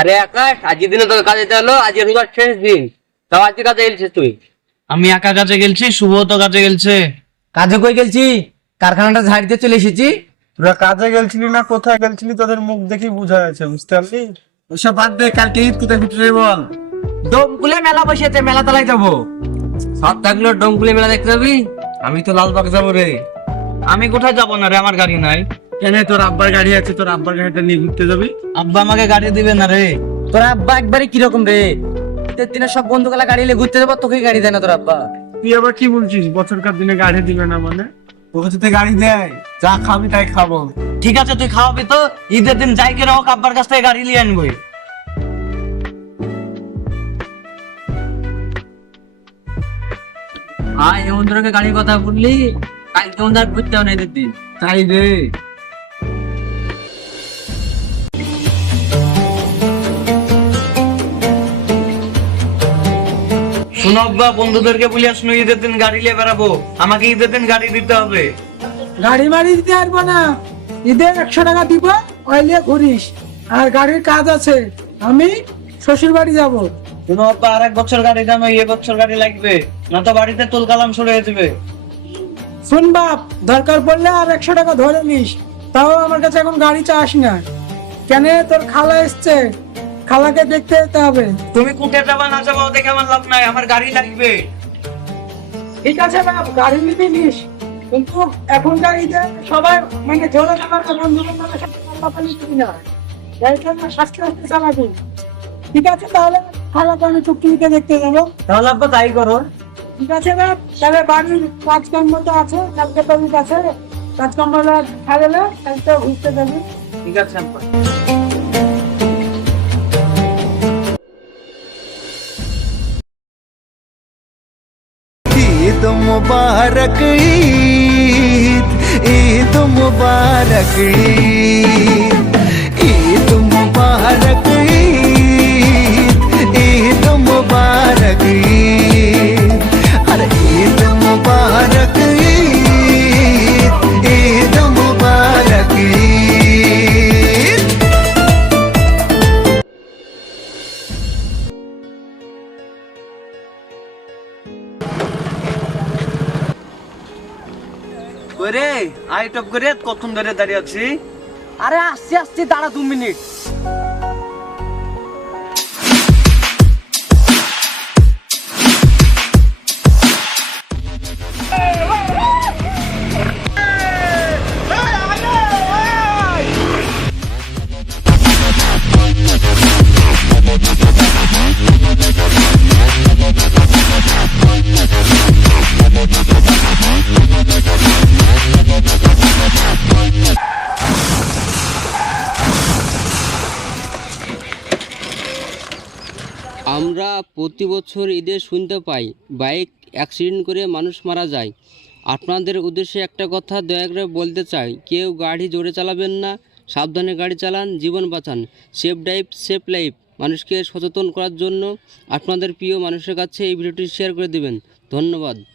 আরে আকাশ আজকের দিনে তোর কাজে হলো আজকে রোজার শেষ দিন। তাও আজকে কাজে এলছিস তুই? আমি একা কাজে গেলছি শুভ তো কাজে গেলছে। কাজে কই গেলছি? কারখানাটা ঝাড়িতে চলে এসেছি। তোরা কাজে গেলছিলি না কোথায় গেলছিলি তোদের মুখ দেখেই বোঝা যাচ্ছে বুঝতে পারলি? ওসব বাদ দে কালকে ঈদ কোথায় ঘুরতে বল? দমকুলে মেলা বসেছে মেলা তলায় যাব। সব থাকল ডোমকুলি মেলা দেখতে যাবি? আমি তো লালবাগ যাব রে। আমি কোথায় যাব না রে আমার গাড়ি নাই। কেন তোর আব্বার গাড়ি আছে তোর আব্বার গাড়িটা নিয়ে ঘুরতে যাবি? আব্বা আমাকে গাড়ি দিবে না রে। তোর আব্বা একবারে কীরকম রে? ঈদের দিনে সব বন্ধুগুলা গাড়ি নিয়ে ঘুরতে যাব তোকে গাড়ি দেয় না তোর আব্বা। তুই আবার কি বলছিস? বছরকার দিনে গাড়ি দিবে না মানে? গাড়ি দেয় যা খাবি তাই খাব। ঠিক আছে তুই খাওয়াবি তো ঈদের দিন যাই করে হোক আব্বার কাছ থেকে গাড়ি নিয়ে আনব। এমন তোরকে গাড়ির কথা বললি কাল কেমন আর ঘুরতে হবে না এদের দিন। তাই রে। শোনো আব্বা বন্ধুদেরকে বলে আসলো ঈদের দিন গাড়ি নিয়ে বেড়াবো। আমাকে ঈদের দিন গাড়ি দিতে হবে। গাড়ি মারি দিতে পারব না। ঈদে একশো টাকা দিব ওইলে ঘুরিস। আর গাড়ির কাজ আছে। আমি শ্বশুর বাড়ি যাব। আব্বা আর এক বছর গাড়ি দাম এ বছর গাড়ি লাগবে। না তো বাড়িতে তুল কালাম সরে যাবে। শুন বাপ দরকার পড়লে আর একশো টাকা ধরে নিস। তাও আমার কাছে এখন গাড়ি চাস না। কেন তোর খালা এসছে? খালাকে দেখতে যেতে হবে। তুমি কুটে যাবা না যাবা দেখে আমার লাভ নাই আমার গাড়ি লাগবে। ঠিক আছে বাপ গাড়ি নিবি নিস। কিন্তু এখনকার ঈদে সবাই মানে জোরে চালাবে বন্ধু বান্ধবের সাথে পাল্লাপাল্লি দিবি না। গাড়িটা না চালাবি। ঠিক আছে তাহলে খালাকে আমি টুকটুকিকে দেখতে যাব। তাহলে আব্বা তাই করো। ঠিক আছে না তাহলে বাড়ির কাজকর্ম তো আছে কালকে কাজকর্ম ঘুরতে যাবি। ঠিক আছে আব্বা। ईद मुबारक ईद ईद मुबारक ईद ওরে আই করে কতক্ষণ ধরে দাঁড়িয়ে আছি? আরে আসছি আসছি দাঁড়া দু মিনিট। আমরা প্রতি বছর ঈদে শুনতে পাই, বাইক অ্যাক্সিডেন্ট করে মানুষ মারা যায়। আপনাদের উদ্দেশ্যে একটা কথা দয়া করে বলতে চাই, কেউ গাড়ি জোরে চালাবেন না, সাবধানে গাড়ি চালান, জীবন বাঁচান। সেফ ড্রাইভ, সেফ লাইফ, মানুষকে সচেতন করার জন্য আপনাদের প্রিয় মানুষের কাছে এই ভিডিওটি শেয়ার করে দেবেন। ধন্যবাদ।